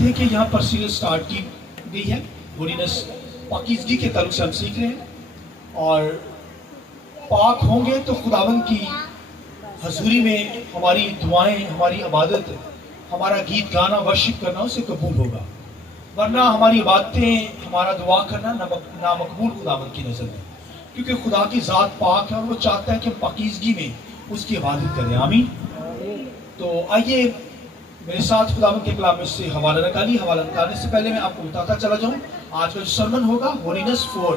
تھے کہ یہاں پر سیریز سٹارٹ کی گئی ہے، ہولینس پاکیزگی کے تعلق سے ہم سیکھ رہے ہیں، اور پاک ہوں گے تو خداوند کی حضوری میں ہماری دعائیں، ہماری عبادت، ہمارا گیت گانا، ورشپ کرنا اسے قبول ہوگا، ورنہ ہماری عبادتیں، ہمارا دعا کرنا نامقبول خداوند کی نظر میں، کیونکہ خدا کی ذات پاک ہے اور وہ چاہتا ہے کہ ہم پاکیزگی میں اس کی عبادت کریں۔ آمین۔ تو آئیے میرے ساتھ خداوند کے کلام میں سے حوالہ نکالیے۔ حوالہ نکالنے سے پہلے میں آپ کو بتاتا چلا جاؤں آج کا جو سرمن ہوگا holiness for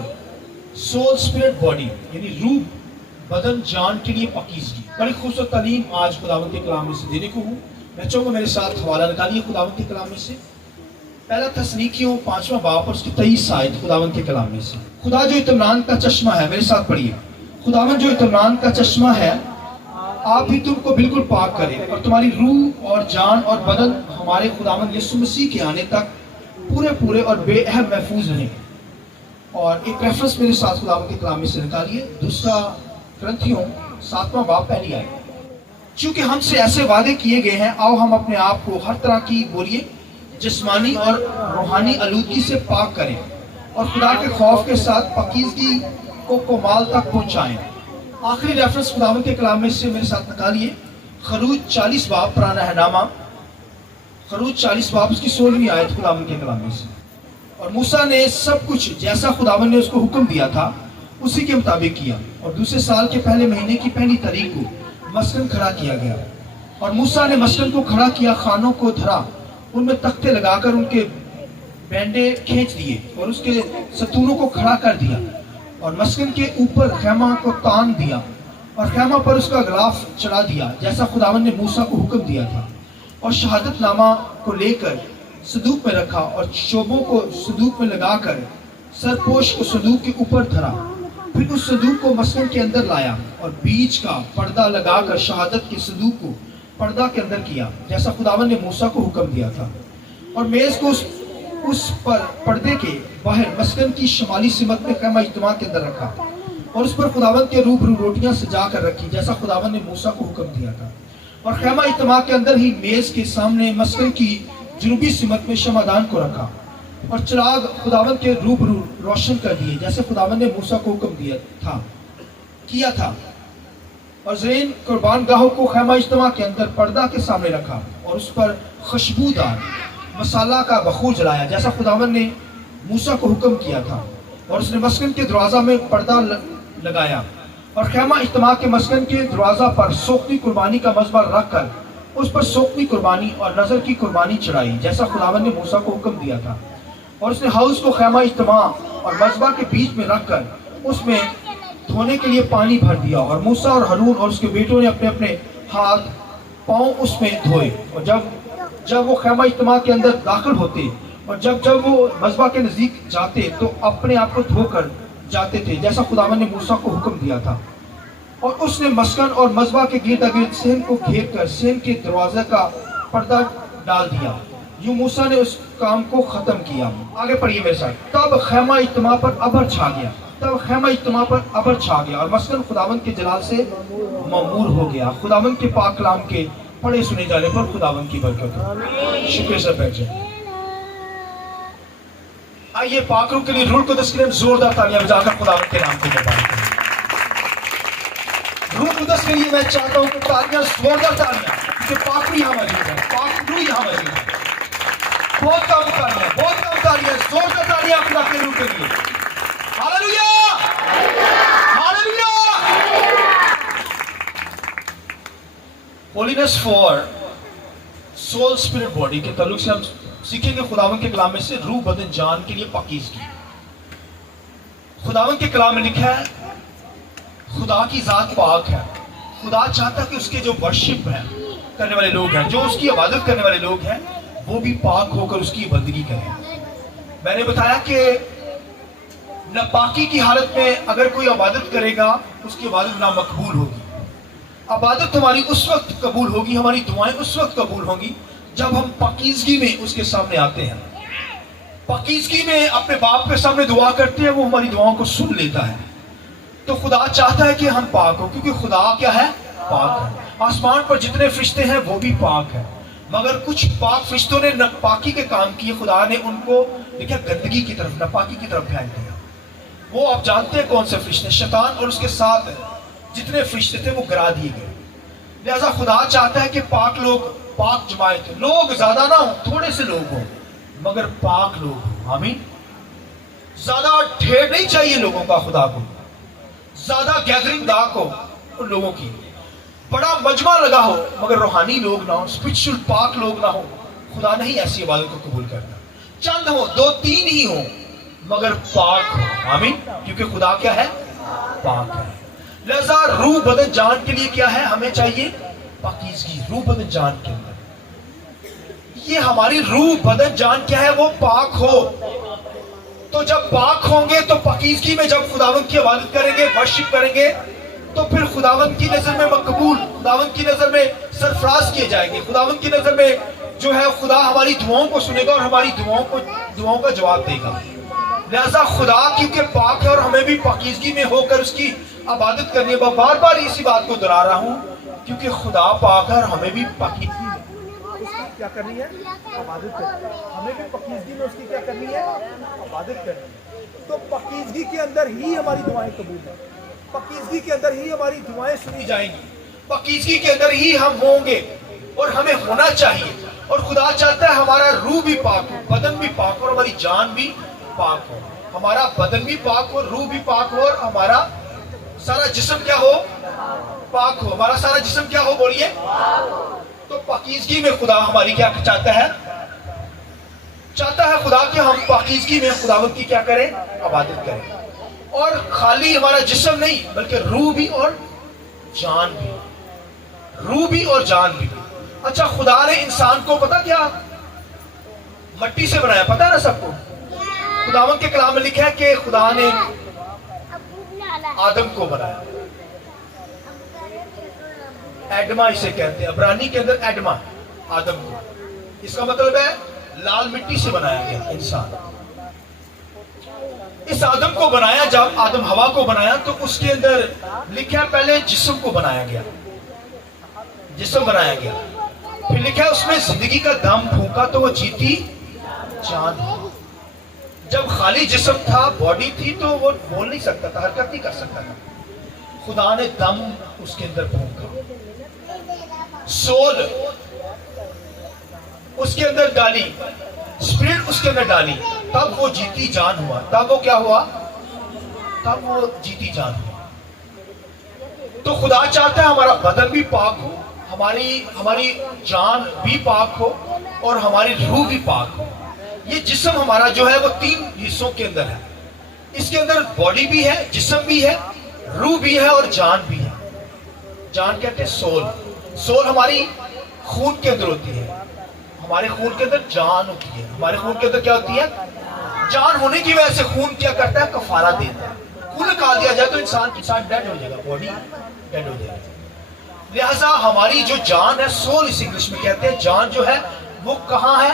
soul spirit body, یعنی روح بدن جان کے لیے پاکیزگی۔ بڑی خوبصورت تعلیم آج خداوند کے کلام میں سے دینے کو ہوں۔ میں چاہوں گا میرے ساتھ حوالہ نکالیے خداوند کے کلام میں سے، پہلا تسنیکیوں 5واں باب اور اس کی 23 آیت خداوند کے کلام میں سے۔ خدا جو اطمینان کا چشمہ ہے، میرے ساتھ پڑھیے، خداوند جو اطمینان کا چشمہ ہے آپ بھی تم کو بالکل پاک کرے، اور تمہاری روح اور جان اور بدن ہمارے خداوند یسوع مسیح کے آنے تک پورے اور بے عیب محفوظ رہیں۔ اور ایک ریفرنس میرے ساتھ خداوند کے کلام میں سے نکالیے، دوسرا کرنتھیوں 7واں باب پہلی آیت۔ چونکہ ہم سے ایسے وعدے کیے گئے ہیں، آؤ ہم اپنے آپ کو ہر طرح کی بولیے جسمانی اور روحانی آلودگی سے پاک کریں اور خدا کے خوف کے ساتھ پاکیزگی کو کمال تک پہنچائیں۔ آخری ریفرنس خداوند کے کلام میں سے میرے ساتھ نکالیے، خروج 40 باب، پرانا ہے نامہ، خروج 40 باب اس کی 16ویں آیت خداوند کے کلام میں سے۔ اور موسیٰ نے سب کچھ جیسا خداوند نے اس کو حکم دیا تھا اسی کے مطابق کیا، اور دوسرے سال کے پہلے مہینے کی پہلی تاریخ کو مسکن کھڑا کیا گیا، اور موسیٰ نے مسکن کو کھڑا کیا، خانوں کو دھرا، ان میں تختے لگا کر ان کے بینڈے کھینچ دیے اور اس کے ستونوں کو کھڑا کر دیا، اور مسکن کے اوپر خیمہ کو تان دیا اور خیمہ پر اس کا غلاف چڑھا دیا جیسا خداوند نے موسیٰ کو حکم دیا تھا، اور شہادت نامہ کو لے کر صندوق میں رکھا اور شعبوں کو صندوق میں لگا کر سرپوش کو صندوق کے اوپر دھرا، پھر اس صندوق کو مسکن کے اندر لایا اور بیچ کا پردہ لگا کر شہادت کے صندوق کو پردہ کے اندر کیا جیسا خداوند نے موسیٰ کو حکم دیا تھا، اور میز کو اس پر پردے کے باہر مسکن کی شمالی سمت میں خیمہ اجتماع کے اندر رکھا، اور اس پر خداوند کے روبرو روٹیاں سجا کر رکھی جیسا خداوند نے موسیٰ کو حکم دیا تھا، اور خیمہ اجتماع کے اندر ہی میز کے سامنے مسکن کی جنوبی سمت میں شمعدان کو رکھا، اور چراغ خداوند کے روبرو روشن کر دیے جیسے خداوند نے موسیٰ کو حکم کیا تھا، اور زین قربان گاہوں کو خیمہ اجتماع کے اندر پردہ کے سامنے رکھا، اور اس پر خوشبودار مسالہ کا بخور جلایا جیسا خداوند نے موسیٰ کو حکم کیا تھا، اور اس نے مسکن کے دروازہ میں پردہ لگایا، اور خیمہ اجتماع کے مسکن کے دروازہ پر سوکھتی قربانی کا مذبح رکھ کر اس پر سوکھتی قربانی اور نظر کی قربانی چڑھائی جیسا خداوند نے موسیٰ کو حکم دیا تھا، اور اس نے حوض کو خیمہ اجتماع اور مذبح کے بیچ میں رکھ کر اس میں دھونے کے لیے پانی بھر دیا، اور موسیٰ اور ہارون اور اس کے بیٹوں نے اپنے اپنے ہاتھ پاؤں اس میں دھوئے، اور جب وہ خیمہ اجتماع کے اندر داخل ہوتے اور جب وہ مذبح کے نزدیک جاتے تو اپنے آپ کو دھو کر جاتے تھے جیسا خداوند نے موسیٰ کو حکم دیا تھا، اور اس نے مسکن اور مذبح کے گرد گرد صحن کو گھیر کر صحن کے دروازے کا پردہ ڈال دیا۔ یوں موسیٰ نے اس کام کو ختم کیا۔ آگے پڑھیے میرے ساتھ۔ تب خیمہ اجتماع پر ابر چھا گیا اور مسکن خداوند کے جلال سے معمور ہو گیا۔ خداوند کے پاک کلام کے پڑھے سنے جانے پر خداوند کی برکت ہو۔ شکر سے بیٹھ جائیں۔ آئیے پاک روح کے لیے روح القدس کے لیے زوردار تالیاں بجا کر خداوند کے نام کو مبارک کریں۔ روح القدس کے لیے میں چاہتا ہوں کہ تالیاں، زوردار تالیاں، کیونکہ پاک روح یہاں موجود ہے، پاک روح یہاں موجود ہے۔ بہت کم تالیاں، زوردار تالیاں خدا کے روح کے لیے۔ Hallelujah! Hallelujah! Holiness for civil spirit body کے تعلق سے ہم سیکھیں گے خداوند کے کلام میں سے روح بدن جان کے لیے پاکیزگی۔ خداوند کے کلام میں لکھا ہے خدا کی ذات پاک ہے۔ خدا چاہتا ہے کہ اس کے جو ورشپ ہیں کرنے والے لوگ ہیں، جو اس کی عبادت کرنے والے لوگ ہیں، وہ بھی پاک ہو کر اس کی بندگی کریں۔ میں نے بتایا کہ ناپاکی کی حالت میں اگر کوئی عبادت کرے گا اس کی عبادت نامقبول ہوگی۔ عبادت ہماری اس وقت قبول ہوگی، ہماری دعائیں اس وقت قبول ہوں گی جب ہم پاکیزگی میں اس کے سامنے آتے ہیں، پاکیزگی میں اپنے باپ کے سامنے دعا کرتے ہیں، وہ ہماری دعاؤں کو سن لیتا ہے۔ تو خدا چاہتا ہے کہ ہم پاک ہوں، کیونکہ خدا کیا ہے؟ پاک ہے۔ آسمان پر جتنے فرشتے ہیں وہ بھی پاک ہیں، مگر کچھ پاک فرشتوں نے ناپاکی کے کام کیے، خدا نے ان کو دیکھا گندگی کی طرف، ناپاکی کی طرف پھینک دیا۔ وہ آپ جانتے ہیں کون سے فرشتے، شیطان اور اس کے ساتھ جتنے فرشتے تھے وہ گرا دیے گئے۔ لہذا خدا چاہتا ہے کہ پاک لوگ، پاک جماعت، لوگ زیادہ نہ ہوں، تھوڑے سے لوگ ہوں مگر پاک لوگ ہوں۔ آمین۔ زیادہ ڈھیر نہیں چاہیے لوگوں کا خدا کو، زیادہ گیدرنگ نہ ہو ان لوگوں کی، بڑا مجمع لگا ہو مگر روحانی لوگ نہ ہو، اسپرچل پاک لوگ نہ ہو۔ خدا نہیں ایسی عبادت کو قبول کرتا۔ چند ہو، دو تین ہی ہوں مگر پاک ہو۔ آمین۔ کیونکہ خدا کیا ہے؟ پاک ہے۔ لہذا روح بدن جان کے لیے کیا ہے؟ ہمیں چاہیے پاکیزگی، روح بدن جان کے اندر۔ یہ ہماری روح بدن جان کیا ہے؟ وہ پاک ہو۔ تو جب پاک ہوں گے تو پاکیزگی میں جب خداوند کی عبادت کریں گے، ورشپ کریں گے، تو پھر خداوند کی نظر میں مقبول، خداوند کی نظر میں سرفراز کیے جائیں گے۔ خداوند کی نظر میں جو ہے خدا ہماری دعاؤں کو سنے گا اور ہماری دعاؤں کا جواب دے گا۔ لہذا خدا کیونکہ پاک ہے اور ہمیں بھی پاکیزگی میں ہو کر اس کی عبادت کرنی ہے۔ میں بار بار اسی بات کو دہرا رہا ہوں کیونکہ خدا پاک ہے اور ہمیں بھی پاکیزگی میں اس کی کیا کرنی ہے؟ عبادت کرنی ہے۔ ہمیں بھی پاکیزگی میں اس کی کیا کرنی ہے؟ عبادت کرنی ہے۔ تو پاکیزگی کے اندر ہی ہماری دعائیں قبول ہیں، پاکیزگی کے اندر ہی ہماری دعائیں سنی جائیں گی، پاکیزگی کے اندر ہی ہم ہوں گے اور ہمیں ہونا چاہیے۔ اور خدا چاہتا ہے ہمارا روح بھی پاک ہو، بدن بھی پاک ہو اور ہماری جان بھی پاک ہو۔ ہمارا بدن بھی پاک ہو، روح بھی پاک ہو اور ہمارا سارا جسم کیا ہو؟ پاک ہو۔ ہمارا سارا جسم کیا ہو؟ بولیے۔ تو پاکیزگی میں خدا ہماری کیا چاہتا ہے؟ چاہتا ہے خدا کہ ہم پاکیزگی میں خداوند کی کیا کریں؟ عبادت کریں۔ اور خالی ہمارا جسم نہیں بلکہ روح بھی اور جان بھی، روح بھی اور جان بھی۔ اچھا، خدا نے انسان کو پتا کیا مٹی سے بنایا؟ پتا ہے نا سب کو؟ خداوند کے کلام میں لکھا ہے کہ خدا نے آدم کو بنایا، ایڈما اسے کہتے ہیں، عبرانی کے اندر ایڈما، آدم کو۔ اس کا مطلب ہے لال مٹی سے بنایا گیا انسان۔ اس آدم کو بنایا، جب آدم ہوا کو بنایا تو اس کے اندر لکھا ہے پہلے جسم کو بنایا گیا، جسم بنایا گیا، پھر لکھا ہے اس میں زندگی کا دم پھونکا تو وہ جیتی جان۔ جب خالی جسم تھا، باڈی تھی، تو وہ بول نہیں سکتا تھا، حرکت نہیں کر سکتا تھا۔ خدا نے دم اس کے اندر پھونکا، سول اس کے اندر ڈالی، اسپرٹ اس کے اندر ڈالی، تب وہ جیتی جان ہوا۔ تب وہ کیا ہوا؟ تب وہ جیتی جان ہوا۔ تو خدا چاہتا ہے ہمارا بدن بھی پاک ہو، ہماری جان بھی پاک ہو اور ہماری روح بھی پاک ہو۔ یہ جسم ہمارا جو ہے وہ تین حصوں کے اندر ہے۔ اس کے اندر باڈی بھی ہے، جسم بھی ہے، روح بھی ہے اور جان بھی ہے۔ جان کہتے ہیں سول۔ سول ہماری خون کے اندر ہوتی ہے، ہمارے خون کے اندر جان ہوتی ہے۔ ہمارے خون کے اندر کیا ہوتی ہے؟ جان ہونے کی وجہ سے خون کیا کرتا ہے؟ کفارہ دیتا ہے۔ خون نکال دیا جائے تو انسان ڈیڈ ہو جائے گا، باڈی ڈیڈ ہو جائے گا۔ لہذا ہماری جو جان ہے، سول اس انگلش میں کہتے ہیں، جان جو ہے وہ کہاں ہے؟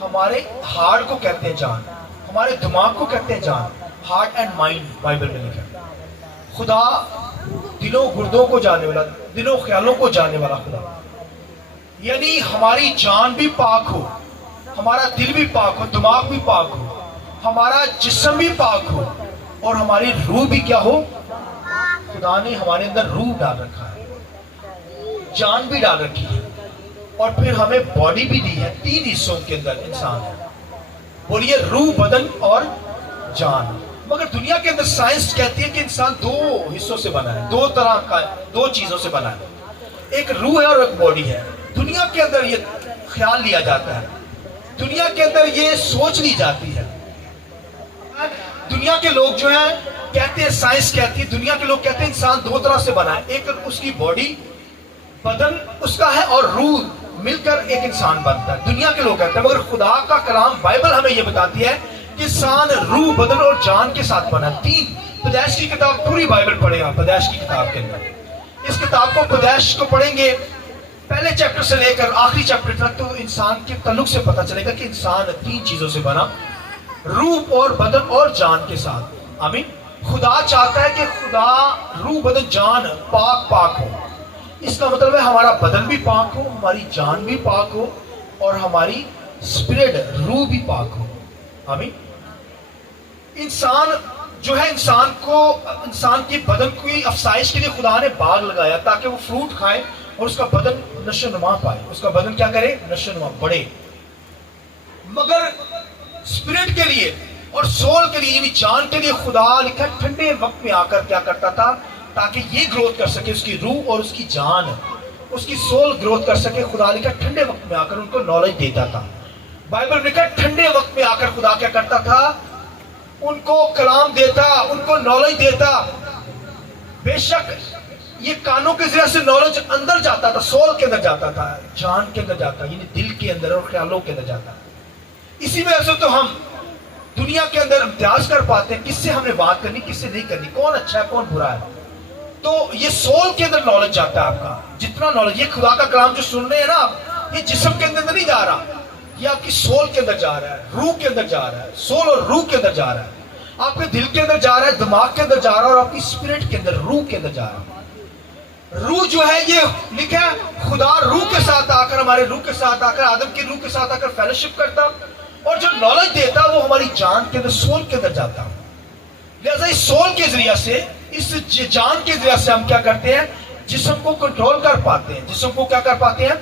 ہمارے ہارٹ کو کہتے ہیں جان، ہمارے دماغ کو کہتے ہیں جان، ہارٹ اینڈ مائنڈ بائبل میں لکھا ہے۔ خدا دلوں گردوں کو جاننے والا، دلوں خیالوں کو جاننے والا خدا، یعنی ہماری جان بھی پاک ہو، ہمارا دل بھی پاک ہو، دماغ بھی پاک ہو، ہمارا جسم بھی پاک ہو اور ہماری روح بھی کیا ہو؟ خدا نے ہمارے اندر روح ڈال رکھا ہے، جان بھی ڈال رکھی ہے اور پھر ہمیں باڈی بھی دی ہے۔ تین حصوں کے اندر انسان ہے، بولیے روح، بدن اور جان۔ مگر دنیا کے اندر سائنس کہتی ہے کہ انسان دو حصوں سے بنا ہے، دو طرح کا، دو چیزوں سے بنا ہے، ایک روح ہے اور ایک باڈی ہے۔ دنیا کے اندر یہ خیال لیا جاتا ہے، دنیا کے اندر یہ سوچ لی جاتی ہے۔ دنیا کے لوگ جو ہیں کہتے ہیں، سائنس کہتی ہے، دنیا کے لوگ کہتے ہیں انسان دو طرح سے بنا ہے، ایک اس کی باڈی، بدن اس کا ہے اور روح مل کر ایک انسان بنتا ہے، دنیا کے لوگ کہتے ہیں۔ مگر خدا کا کلام بائبل ہمیں یہ بتاتی ہے کہ انسان روح، بدن اور جان کے ساتھ بنا ہے۔ تین، پیدائش کی کتاب، پوری بائبل پڑھیں آپ پیدائش کی کتاب کے اندر، اس کتاب کو پیدائش کو پڑھیں گے پہلے چیپٹر سے لے کر آخری چیپٹر تک، تو انسان کے تعلق سے پتہ چلے گا کہ انسان تین چیزوں سے بنا، روح اور بدن اور جان کے ساتھ۔ آمین۔ خدا چاہتا ہے کہ خدا روح، بدن، جان پاک ہو۔ اس کا مطلب ہے ہمارا بدن بھی پاک ہو، ہماری جان بھی پاک ہو اور ہماری اسپرٹ روح بھی پاک ہو. آمین. انسان جو ہے انسان کی بدن کی افسائش کے لیے خدا نے باغ لگایا تاکہ وہ فروٹ کھائے اور اس کا بدن نشو نما پائے. اس کا بدن کیا کرے؟ نشو نما بڑھے. مگر اسپرٹ کے لیے اور سول کے لیے یعنی جان کے لیے خدا لکھا ٹھنڈے وقت میں آ کر کیا کرتا تھا تاکہ یہ گروتھ کر سکے، اس کی روح اور اس کی جان، اس کی سول گروتھ کر سکے. خدا لکھا ٹھنڈے وقت میں آ کر ان کو نالج دیتا تھا. بائبل لکھا ٹھنڈے وقت میں آ کر خدا کیا کرتا تھا؟ ان کو کلام دیتا، ان کو نالج دیتا. بے شک یہ کانوں کے ذریعے سے نالج اندر جاتا تھا، سول کے اندر جاتا تھا، جان کے اندر جاتا، یعنی دل کے اندر اور خیالوں کے اندر جاتا. اسی وجہ سے تو ہم دنیا کے اندر امتیاز کر پاتے ہیں کس سے ہم نے بات کرنی، کس سے نہیں کرنی، کون اچھا ہے کون برا ہے. تو یہ سول کے اندر نالج جاتا ہے آپ کا. جتنا نالج، یہ خدا کا کلام جو سن رہے ہیں نا آپ، یہ جسم کے اندر نہیں جا رہا، یہ آپ کی سول کے اندر جا رہا ہے، روح کے اندر جا رہا ہے. سول اور روح کے اندر جا رہا ہے، آپ کے دل کے اندر جا رہا ہے، دماغ کے اندر جا رہا ہے، اور آپ کی اسپرٹ کے اندر، روح کے اندر جا رہا ہے. روح جو ہے یہ لکھا ہے خدا روح کے ساتھ آ کر، ہمارے روح کے ساتھ آ کر، آدم کی روح کے ساتھ آ کر فیلوشپ کرتا، اور جو نالج دیتا وہ ہماری جان کے اندر، سول کے اندر جاتا. لہذا اس سول کے ذریعے سے، اس جان کے ذریعے سے ہم کیا کرتے ہیں؟ جسم کو کنٹرول کر پاتے ہیں. جسم کو کیا کر پاتے ہیں؟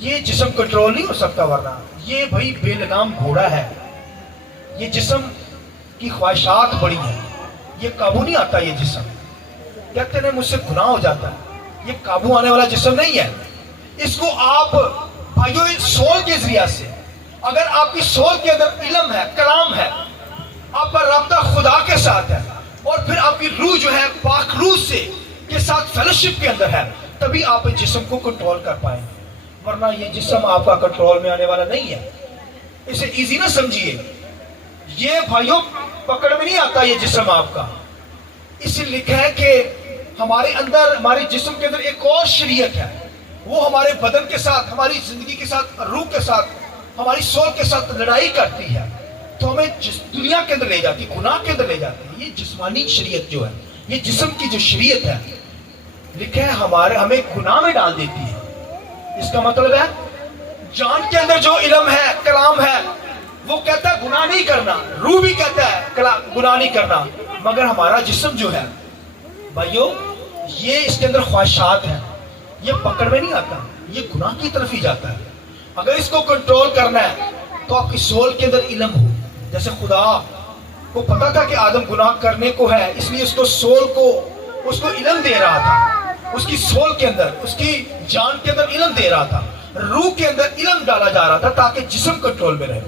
یہ جسم کنٹرول نہیں ہو سکتا، ورنہ یہ بھائی بے لگام گھوڑا ہے. یہ جسم کی خواہشات بڑی ہیں، یہ قابو نہیں آتا. یہ جسم کہتے ہیں مجھ سے گناہ ہو جاتا ہے، یہ قابو آنے والا جسم نہیں ہے. اس کو آپ بھائیو سول کے ذریعے سے، اگر آپ کی سول کے اندر علم ہے، کلام ہے، آپ کا رابطہ خدا کے ساتھ ہے، اور پھر آپ کی روح جو ہے پاک روح سے کے ساتھ فیلوشپ کے اندر ہے، تبھی آپ اس جسم کو کنٹرول کر پائیں گے. ورنہ یہ جسم آپ کا کنٹرول میں آنے والا نہیں ہے. اسے ایزی نہ سمجھیے، یہ بھائیوں پکڑ میں نہیں آتا یہ جسم آپ کا. اس لیے لکھا ہے کہ ہمارے اندر، ہمارے جسم کے اندر ایک اور شریعت ہے، وہ ہمارے بدن کے ساتھ، ہماری زندگی کے ساتھ، روح کے ساتھ، ہماری سول کے ساتھ لڑائی کرتی ہے. تو ہمیں دنیا کے اندر لے جاتی ہے، گناہ کے اندر لے جاتی ہے. یہ جسمانی شریعت جو ہے، یہ جسم کی جو شریعت ہے لکھا ہے ہمیں گناہ میں ڈال دیتی ہے. اس کا مطلب ہے جان کے اندر جو علم ہے، کلام ہے، وہ کہتا ہے گناہ نہیں کرنا، روح بھی کہتا ہے گناہ نہیں کرنا. مگر ہمارا جسم جو ہے بھائیو، یہ اس کے اندر خواہشات ہیں، یہ پکڑ میں نہیں آتا، یہ گناہ کی طرف ہی جاتا ہے. اگر اس کو کنٹرول کرنا ہے تو آپ کی سول کے اندر علم ہو. جیسے خدا کو پتا تھا کہ آدم گناہ کرنے کو ہے، اس لیے اس کو سول کو، اس کو علم دے رہا تھا. اس کی سول کے اندر، اس کی جان کے اندر علم دے رہا تھا، روح کے اندر علم ڈالا جا رہا تھا تاکہ جسم کنٹرول میں رہے.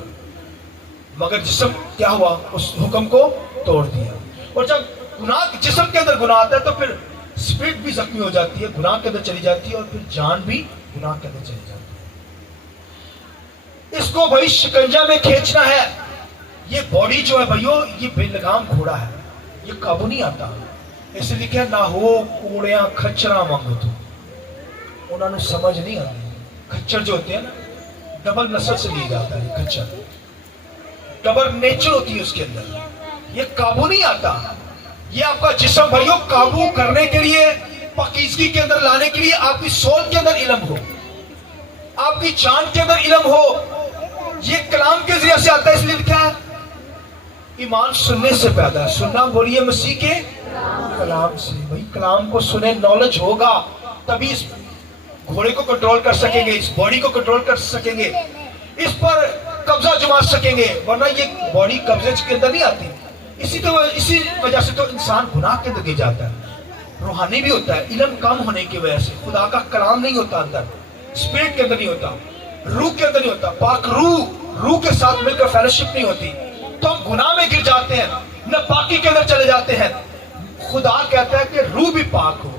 مگر جسم کیا ہوا؟ اس حکم کو توڑ دیا. اور جب گناہ جسم کے اندر گناہ آتا ہے تو پھر اسپرٹ بھی زخمی ہو جاتی ہے، گناہ کے اندر چلی جاتی ہے، اور پھر جان بھی گناہ کے اندر چلی جاتی ہے. اس کو بھائی شکنجا میں کھینچنا ہے. یہ باڈی جو ہے بھائیو، یہ بے لگام گھوڑا ہے، یہ قابو نہیں آتا. اس لیے کہ نہ ہو کوڑیاں کھچرا مانگو تو، انہوں نے سمجھ نہیں آتی. کھچر جو ہوتے ہیں نا، ڈبل نسل سے لیے جاتا ہے. کھچر ڈبل نیچر ہوتی ہے اس کے اندر، یہ قابو نہیں آتا. یہ آپ کا جسم بھائیو قابو کرنے کے لیے، پاکیزگی کے اندر لانے کے لیے آپ کی سول کے اندر علم ہو، آپ کی جان کے اندر علم ہو. یہ کلام کے ذریعے سے آتا ہے. اس لیے لکھا ہے ایمان سننے سے پیدا ہے. سننا بولیے مسیح کے کلام سے. بھائی کلام کو سنیں، نالج ہوگا تبھی اس گھوڑے کو کنٹرول کر سکیں گے، اس باڈی کو کنٹرول کر سکیں گے، اس پر قبضہ جما سکیں گے. ورنہ یہ باڈی قبضے کے اندر نہیں آتی. اسی وجہ سے تو انسان گناہ کے اندر گر جاتا ہے. روحانی بھی ہوتا ہے، علم کم ہونے کی وجہ سے خدا کا کلام نہیں ہوتا اندر، اسپرٹ کے اندر نہیں ہوتا، روح کے اندر نہیں ہوتا، پاک روح کے ساتھ مل کر فیلوشپ نہیں ہوتی، تو ہم گناہ میں گر جاتے ہیں، نہ پاکی کے اندر چلے جاتے ہیں. خدا کہتا ہے کہ روح بھی پاک ہو،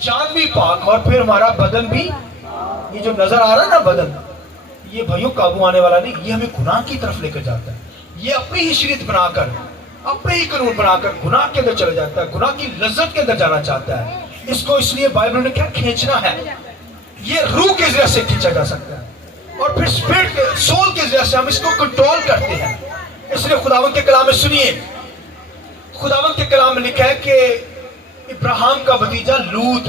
جان بھی پاک، اور پھر ہمارا بدن بھی، یہ جو نظر آ رہا ہے نا بدن، یہ بھائیوں قابو آنے والا نہیں. یہ ہمیں گناہ کی طرف لے کر جاتا ہے. یہ اپنی ہی شریعت بنا کر، اپنے ہی قانون بنا کر گناہ کے اندر چلا جاتا ہے، گناہ کی لذت کے اندر جانا چاہتا ہے. اس کو اس لیے بائبل نے کیا کھینچنا ہے. یہ روح کے ذریعے سے کھینچا جا سکتا ہے، اور پھر اسپرٹ کے، سول کے ذریعے سے ہم اس کو کنٹرول کرتے ہیں. اس لیے خداوند کے کلام میں سنیے، خداوند کے کلام میں لکھا ہے کہ ابراہیم کا بھتیجا لوط،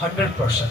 100%।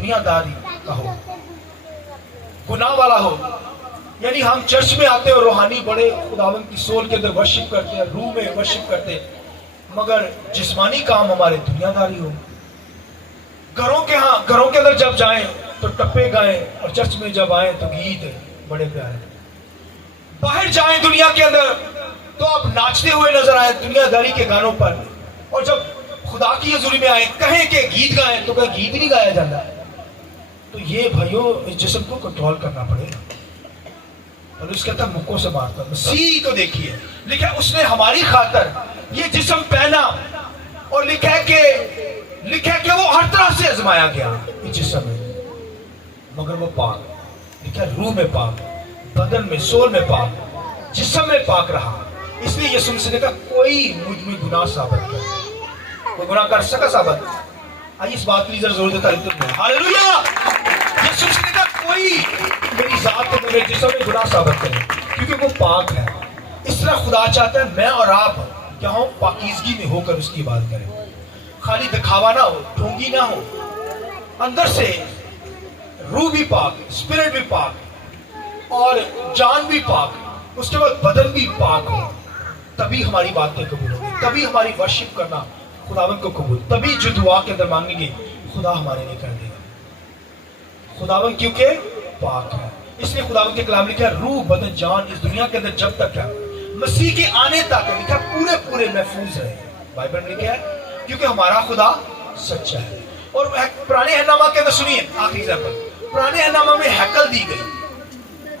دنیا داری کا ہو, گناہ والا ہو. یعنی ہم چرچ میں آتے ہیں اور روحانی بڑے خداوند کی سول کے اندر ورشپ کرتے ہیں, روح میں ورشپ کرتے ہیں, مگر جسمانی کام ہمارے دنیا داری ہو. گھروں کے اندر جب جائیں تو ٹپے گائیں, اور چرچ میں جب آئیں تو گیت بڑے پیارے. باہر جائیں دنیا کے اندر تو آپ ناچتے ہوئے نظر آئیں دنیا داری کے گانوں پر, اور جب خدا کی حضوری میں آئیں کہیں کہ گیت گائیں تو کہیں گیت نہیں گایا جاتا. تو یہ بھائیوں اس جسم کو کنٹرول کرنا پڑے گا. اور اس کے اندر مکوں سے مارتا. مسیح کو دیکھیے, لکھا اس نے ہماری خاطر یہ جسم پہنا, اور لکھا ہے کہ وہ ہر طرح سے آزمایا گیا اس جسم میں, مگر وہ پاک. لکھا روح میں پاک, بدن میں, سول میں پاک, جسم میں پاک رہا. اس لیے یسوع مسیح نے کہا کوئی مجھ میں گناہ ثابت کر, کوئی گناہ کر سکا ثابت. آئیے اس بات کے لیے ضرور دیتا ہے. ہاللویا. یسوع مسیح نے کہا کوئی میری ذات کو میرے جسم میں گناہ ثابت کرے, کیونکہ وہ پاک ہے. اس طرح خدا چاہتا ہے میں اور آپ کیا ہوں, پاکیزگی میں ہو کر اس کی بات کریں. خالی دکھاوا نہ ہو, ڈھونگی نہ ہو, اندر سے روح بھی پاک, اسپرٹ بھی پاک, اور جان بھی پاک, اس کے بعد بدن بھی پاک ہو. تبھی ہماری باتیں قبول ہوگی, تبھی ہماری ورشپ کرنا خداوند کو قبول, تبھی جو دعا کے اندر مانگیں گے خدا ہمارے لیے کر دے گا. خداوند کیونکہ پاک ہے, اس لیے خداوند کے کلام لکھا ہے روح بدن جان اس دنیا کے اندر جب تک ہے مسیح کے آنے تک ہے, لکھا پورے محفوظ رہے. بائبل میں لکھا ہے کیونکہ ہمارا خدا سچا ہے. اور پرانے اہلنامہ کے اندر سنیے آخری ایگزامپل, پرانے اہلنامہ میں ہیکل دی گئی,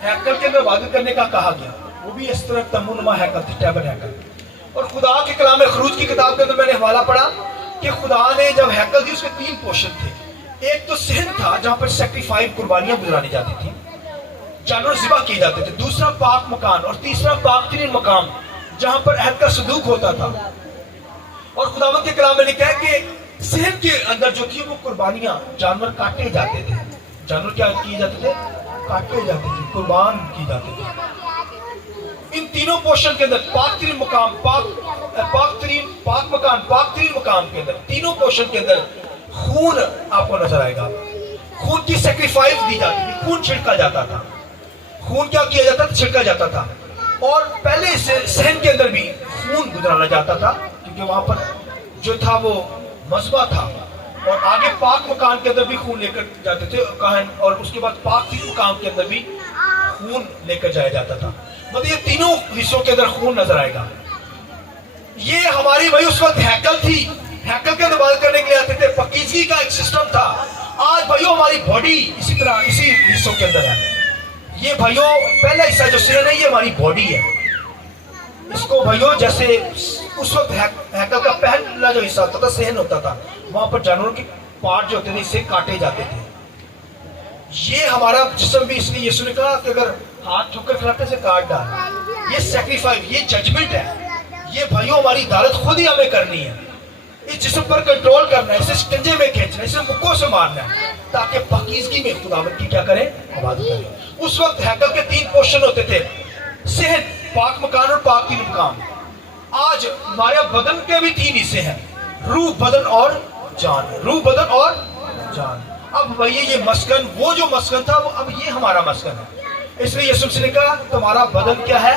ہیکل کے اندر عبادت کرنے کا کہا گیا, وہ بھی اس طرح تمونما ہیکل تھی, ٹیبر ہیکل. اور خدا کے کلام میں خروج کی کتاب کے اندر میں نے حوالہ پڑھا کہ خدا نے جب ہیکل دی اس کے 3 پورشن تھے. ایک تو صحن تھا جہاں پر سیکریفائی قربانیاں گزرانی جاتی تھی, جانور ذبح کیے جاتے تھے. دوسرا پاک مکان, اور تیسرا پاک ترین مقام جہاں پر عہد کا صندوق ہوتا تھا. اور خداوند کے کلام میں لکھا ہے کہ صحن کے اندر جو تھی وہ قربانیاں, جانور کاٹے جاتے تھے. جانور کیا کیے جاتے تھے؟ کاٹے جاتے تھے, قربان کی جاتے تھے. ان تینوں پورشن کے اندر پاک ترین مقام, پاک مکان, پاک ترین مقام کے اندر تینوں پورشن کے اندر خون آپ کو نظر آئے گا. خون کی سیکریفائس دی جاتی تھی, خون چھڑکا جاتا تھا. خون کیا کیا جاتا تھا؟ چھڑکا جاتا تھا. اور پہلے صحن کے اندر بھی خون گزرانا جاتا تھا, کیونکہ وہاں پر جو تھا وہ مذبح تھا. اور آگے پاک مکان کے اندر بھی خون لے کر جاتے تھے کاہن, اور اس کے بعد پاک ترین مقام کے اندر بھی خون لے کر جایا جاتا تھا. مطلب یہ تینوں حصوں کے اندر خون نظر آئے گا. یہ ہماری وہی اس وقت ہیکل تھی, ہیکل کے اندر عبادت کرنے کے لیے آتے تھے. پاکیزگی کا ایک سسٹم تھا. آج بھائیوں ہماری باڈی اسی طرح اسی حصوں کے اندر ہے. یہ بھائیوں پہلا حصہ جو صحن ہے یہ ہماری باڈی ہے. اس کو بھائیوں جیسے اس وقت ہیکل کا پہلا جو حصہ ہوتا تھا صحن ہوتا تھا, وہاں پر جانوروں کے پارٹ جو ہوتے تھے اسے کاٹے جاتے تھے. یہ ہمارا جسم بھی, اس لیے یسوع نے کہا کہ اگر ہاتھ ٹھوک کر کھلاتے سے کاٹ ڈال. یہ سیکریفائس, یہ ججمنٹ ہے. یہ بھائیوں ہماری عدالت خود ہی ہمیں کرنی ہے. اس جسم پر کنٹرول کرنا ہے, اسے شکنجے میں کھینچنا ہے, اسے مکوں سے مارنا ہے, تاکہ پاکیزگی میں خداوند کی کیا کریں, عبادت کریں. اس وقت ہیکل کے 3 پورشن ہوتے تھے, صحن, پاک مکان اور پاک ترین مقام. آج ہمارے بدن کے بھی 3 حصے ہیں, روح, بدن اور جان. روح, بدن اور جان. اب بھائی یہ مسکن, وہ جو مسکن تھا وہ اب یہ ہمارا مسکن ہے. اس لیے یسوع مسیح نے کہا تمہارا بدن کیا ہے,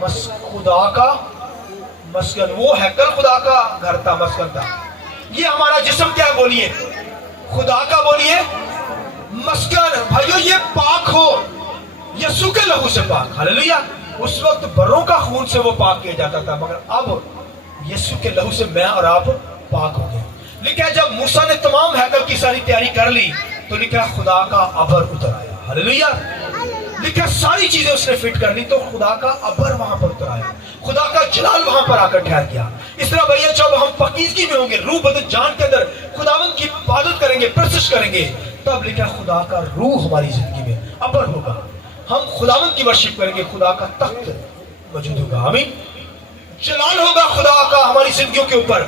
خدا کا مسکن. وہ ہیکل خدا کا گھر تھا, مسکن تھا. یہ ہمارا جسم کیا, بولیے, خدا کا, بولیے, مسکن. بھائیو یہ پاک ہو, یسوع کے لہو سے پاک. ہاللویا. اس وقت بروں کا خون سے وہ پاک کیا جاتا تھا, مگر اب یسوع کے لہو سے میں اور آپ پاک ہو گئے. لکھا جب موسیٰ نے تمام ہیکل کی ساری تیاری کر لی تو لکھا خدا کا ابر اتر آیا. ہاللویا. لکھا ساری چیزیں اس نے فٹ کر لی تو خدا کا ابر وہاں پر اتر آیا, خدا کا جلال وہاں پر آ کر ٹھہر گیا. اس طرح بھیا جب ہم پاکیزگی میں ہوں گے, روح, بدن, جان کے اندر خداوند کی عبادت کریں گے, پرستش کریں گے, تب لکھا خدا کا روح ہماری زندگی میں ابر ہوگا. ہم خداوند کی ورشپ کریں گے, خدا کا تخت موجود ہوگا. آمین. جلال ہوگا خدا کا ہماری زندگیوں کے اوپر.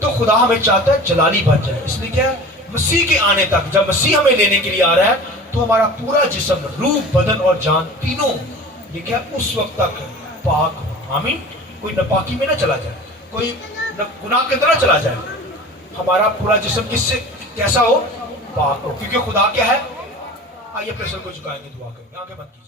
تو خدا ہمیں چاہتا ہے جلالی بن جائے. اس لیے کیا مسیح کے آنے تک, جب مسیح ہمیں لینے کے لیے آ رہا ہے تو ہمارا پورا جسم, روح, بدن اور جان تینوں یہ کیا اس وقت تک پاک ہو. آمین. کوئی ناپاکی میں نہ چلا جائے, کوئی گناہ کے اندر نہ چلا جائے. ہمارا پورا جسم کس سے کیسا ہو, پاک ہو، کیونکہ خدا کیا ہے؟ آئیے اپنے سر کو جھکائیں گے، دعا کریں گے، آنکھیں بند کیجیے۔